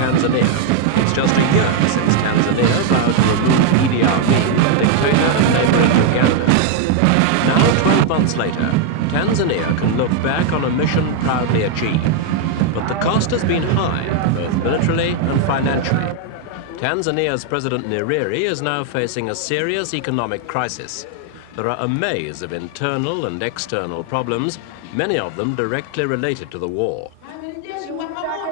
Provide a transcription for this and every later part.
Tanzania. It's just a year since Tanzania vowed to remove Idi Amin, the dictator of neighboring Uganda. Now, 12 months later, Tanzania can look back on a mission proudly achieved. But the cost has been high, both militarily and financially. Tanzania's President Nyerere is now facing a serious economic crisis. There are a maze of internal and external problems, many of them directly related to the war.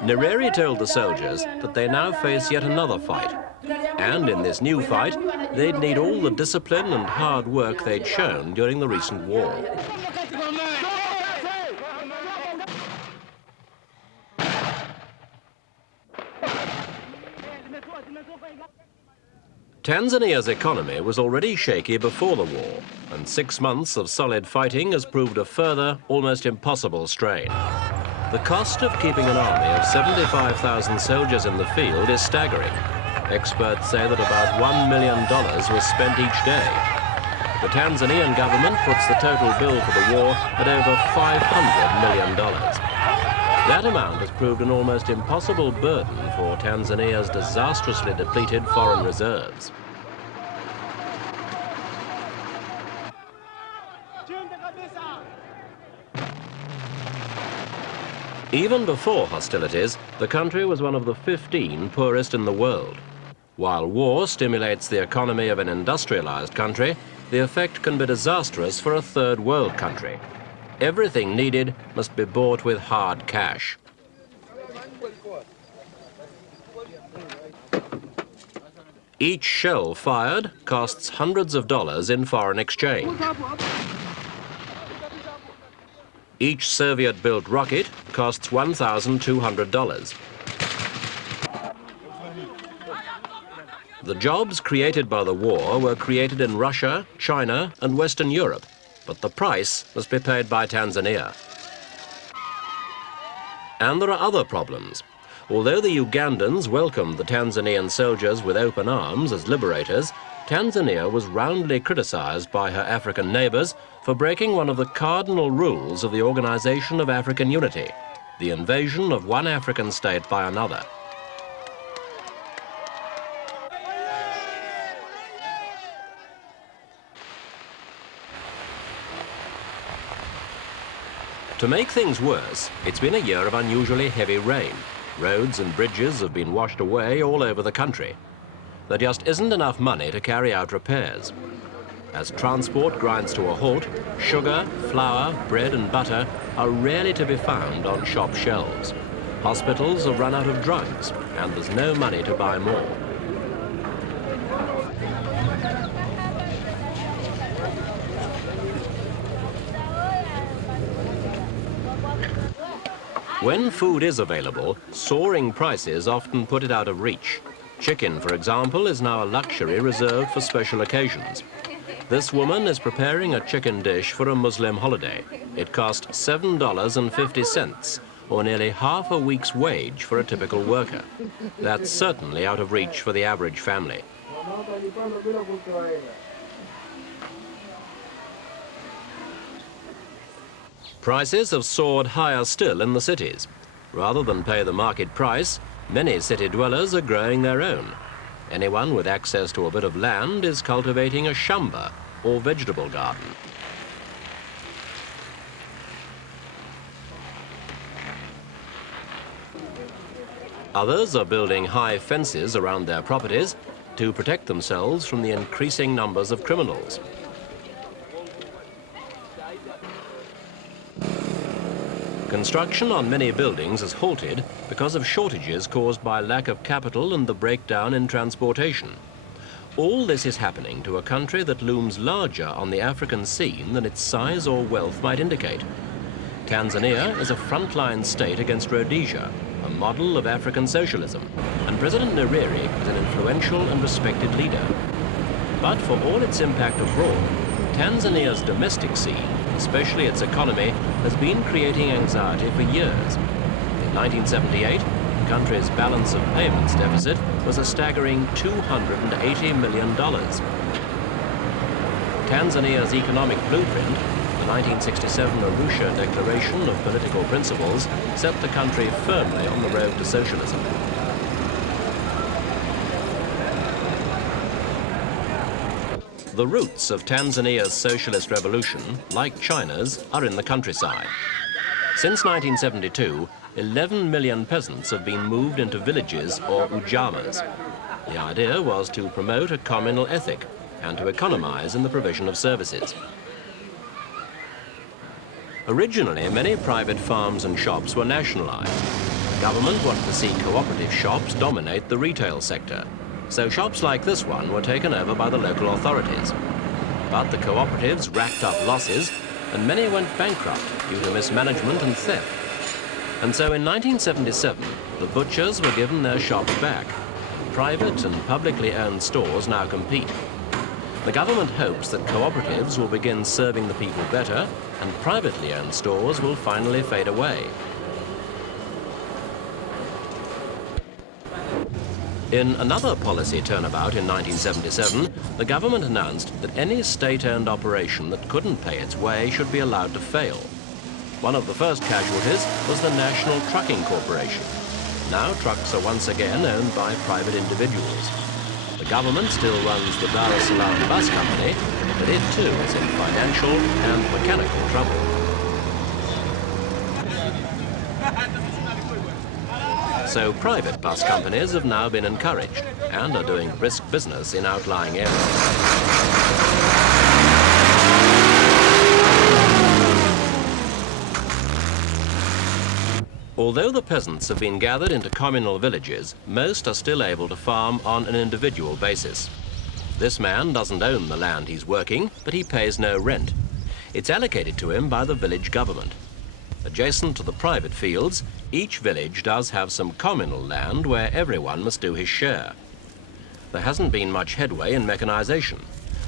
Nyerere told the soldiers that they now face yet another fight. And in this new fight, they'd need all the discipline and hard work they'd shown during the recent war. Tanzania's economy was already shaky before the war, and 6 months of solid fighting has proved a further, almost impossible strain. The cost of keeping an army of 75,000 soldiers in the field is staggering. Experts say that about $1 million was spent each day. The Tanzanian government puts the total bill for the war at over $500 million. That amount has proved an almost impossible burden for Tanzania's disastrously depleted foreign reserves. Even before hostilities, the country was one of the 15 poorest in the world. While war stimulates the economy of an industrialized country, the effect can be disastrous for a third world country. Everything needed must be bought with hard cash. Each shell fired costs hundreds of dollars in foreign exchange. Each Soviet-built rocket costs $1,200. The jobs created by the war were created in Russia, China, and Western Europe, but the price must be paid by Tanzania. And there are other problems. Although the Ugandans welcomed the Tanzanian soldiers with open arms as liberators, Tanzania was roundly criticized by her African neighbors for breaking one of the cardinal rules of the Organization of African Unity, the invasion of one African state by another. To make things worse, it's been a year of unusually heavy rain. Roads and bridges have been washed away all over the country. There just isn't enough money to carry out repairs. As transport grinds to a halt, sugar, flour, bread and butter are rarely to be found on shop shelves. Hospitals have run out of drugs, and there's no money to buy more. When food is available, soaring prices often put it out of reach. Chicken, for example, is now a luxury reserved for special occasions. This woman is preparing a chicken dish for a Muslim holiday. It cost $7.50, or nearly half a week's wage for a typical worker. That's certainly out of reach for the average family. Prices have soared higher still in the cities. Rather than pay the market price, many city dwellers are growing their own. Anyone with access to a bit of land is cultivating a shamba, or vegetable garden. Others are building high fences around their properties to protect themselves from the increasing numbers of criminals. Construction on many buildings has halted because of shortages caused by lack of capital and the breakdown in transportation. All this is happening to a country that looms larger on the African scene than its size or wealth might indicate. Tanzania is a frontline state against Rhodesia, a model of African socialism, and President Nyerere is an influential and respected leader. But for all its impact abroad, Tanzania's domestic scene, especially its economy, has been creating anxiety for years. In 1978, the country's balance of payments deficit was a staggering $280 million. Tanzania's economic blueprint, the 1967 Arusha Declaration of Political Principles, set the country firmly on the road to socialism. The roots of Tanzania's socialist revolution, like China's, are in the countryside. Since 1972, 11 million peasants have been moved into villages or ujamas. The idea was to promote a communal ethic and to economize in the provision of services. Originally, many private farms and shops were nationalized. The government wanted to see cooperative shops dominate the retail sector. So shops like this one were taken over by the local authorities. But the cooperatives racked up losses and many went bankrupt due to mismanagement and theft. And so in 1977, the butchers were given their shops back. Private and publicly owned stores now compete. The government hopes that cooperatives will begin serving the people better and privately owned stores will finally fade away. In another policy turnabout in 1977, the government announced that any state-owned operation that couldn't pay its way should be allowed to fail. One of the first casualties was the National Trucking Corporation. Now trucks are once again owned by private individuals. The government still runs the Dar es Salaam Bus Company, but it too is in financial and mechanical trouble. So private bus companies have now been encouraged and are doing brisk business in outlying areas. Although the peasants have been gathered into communal villages, most are still able to farm on an individual basis. This man doesn't own the land he's working, but he pays no rent. It's allocated to him by the village government. Adjacent to the private fields, each village does have some communal land where everyone must do his share. There hasn't been much headway in mechanization,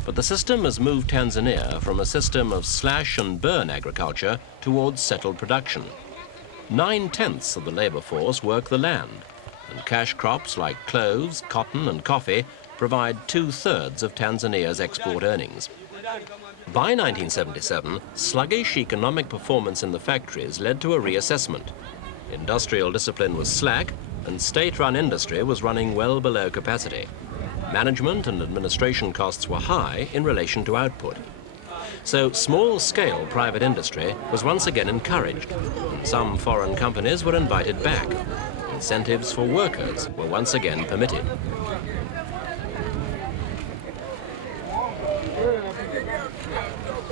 but the system has moved Tanzania from a system of slash and burn agriculture towards settled production. 9/10 of the labor force work the land, and cash crops like cloves, cotton and coffee provide 2/3 of Tanzania's export earnings. By 1977, sluggish economic performance in the factories led to a reassessment. Industrial discipline was slack, and state-run industry was running well below capacity. Management and administration costs were high in relation to output. So small-scale private industry was once again encouraged, and some foreign companies were invited back. Incentives for workers were once again permitted.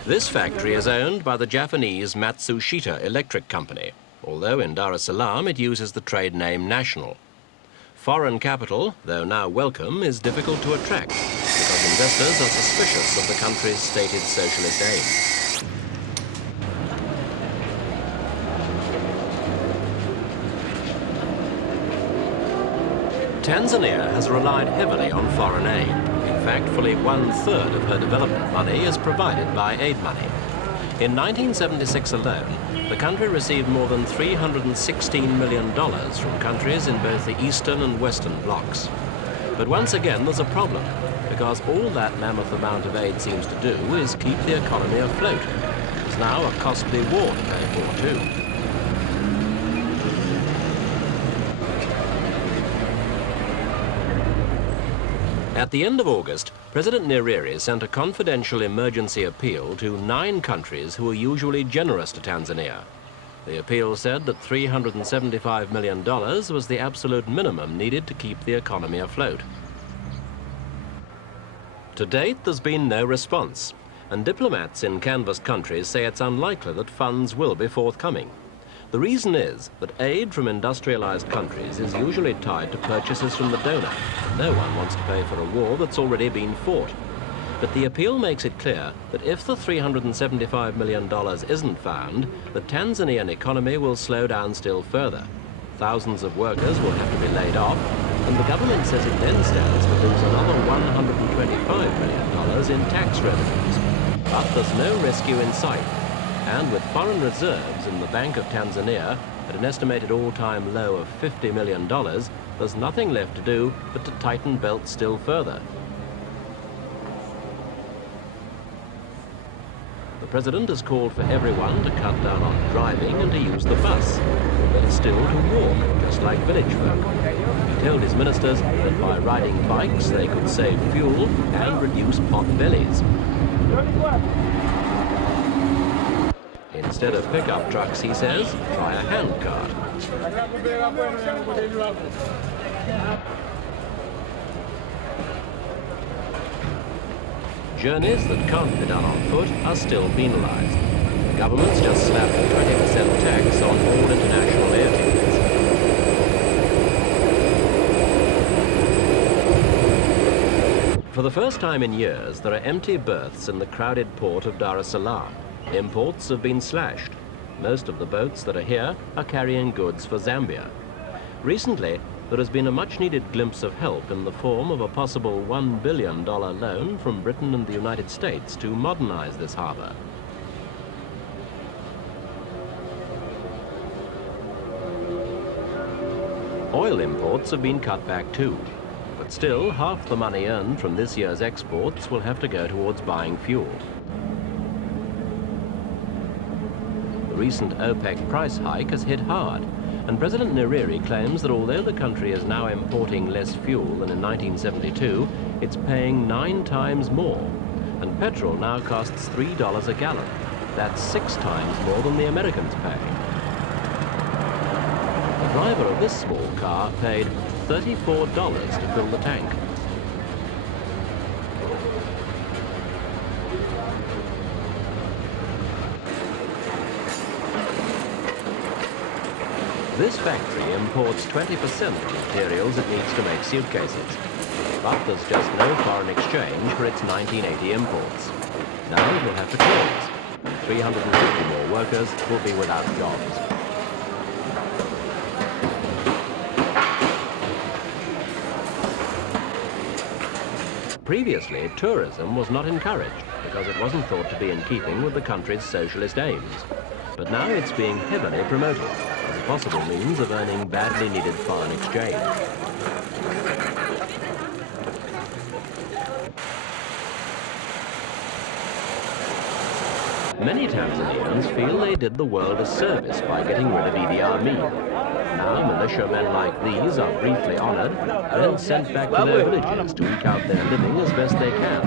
This factory is owned by the Japanese Matsushita Electric Company, although in Dar es Salaam it uses the trade name National. Foreign capital, though now welcome, is difficult to attract because investors are suspicious of the country's stated socialist aims. Tanzania has relied heavily on foreign aid. In fact, fully 1/3 of her development money is provided by aid money. In 1976 alone, the country received more than $316 million from countries in both the Eastern and Western blocs. But once again, there's a problem, because all that mammoth amount of aid seems to do is keep the economy afloat. There's now a costly war to pay for, too. At the end of August, President Nyerere sent a confidential emergency appeal to 9 countries who are usually generous to Tanzania. The appeal said that $375 million was the absolute minimum needed to keep the economy afloat. To date, there's been no response, and diplomats in canvassed countries say it's unlikely that funds will be forthcoming. The reason is that aid from industrialized countries is usually tied to purchases from the donor. No one wants to pay for a war that's already been fought. But the appeal makes it clear that if the $375 million isn't found, the Tanzanian economy will slow down still further. Thousands of workers will have to be laid off, and the government says it then stands to lose another $125 million in tax revenues. But there's no rescue in sight. And with foreign reserves in the Bank of Tanzania at an estimated all-time low of $50 million, there's nothing left to do but to tighten belts still further. The president has called for everyone to cut down on driving and to use the bus. But still to walk, just like village folk. He told his ministers that by riding bikes they could save fuel and reduce pot bellies. Instead of pickup trucks, he says, try a handcart. Journeys that can't be done on foot are still penalised. The government's just slapped a 20% tax on all international air tickets. For the first time in years, there are empty berths in the crowded port of Dar es Salaam. Imports have been slashed. Most of the boats that are here are carrying goods for Zambia. Recently, there has been a much-needed glimpse of help in the form of a possible $1 billion loan from Britain and the United States to modernize this harbour. Oil imports have been cut back too, but still half the money earned from this year's exports will have to go towards buying fuel. The recent OPEC price hike has hit hard, and President Nyerere claims that although the country is now importing less fuel than in 1972, it's paying 9 times more, and petrol now costs $3 a gallon. That's 6 times more than the Americans pay. The driver of this small car paid $34 to fill the tank. This factory imports 20% of the materials it needs to make suitcases. But there's just no foreign exchange for its 1980 imports. Now it will have to close, and 350 more workers will be without jobs. Previously, tourism was not encouraged because it wasn't thought to be in keeping with the country's socialist aims. But now it's being heavily promoted as a possible means of earning badly needed foreign exchange. Many Tanzanians feel they did the world a service by getting rid of Amin. Now militiamen like these are briefly honoured, then sent back to their villages to eke out their living as best they can.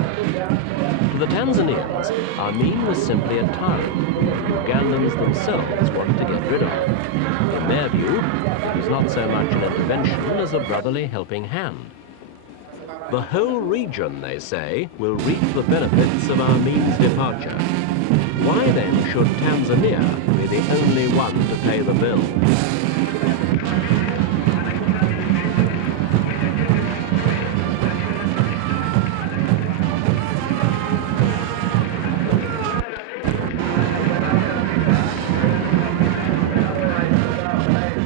To the Tanzanians, Amin was simply a tyrant who Ugandans themselves wanted to get rid of. In their view, it was not so much an intervention as a brotherly helping hand. The whole region, they say, will reap the benefits of Amin's departure. Why then should Tanzania be the only one to pay the bill?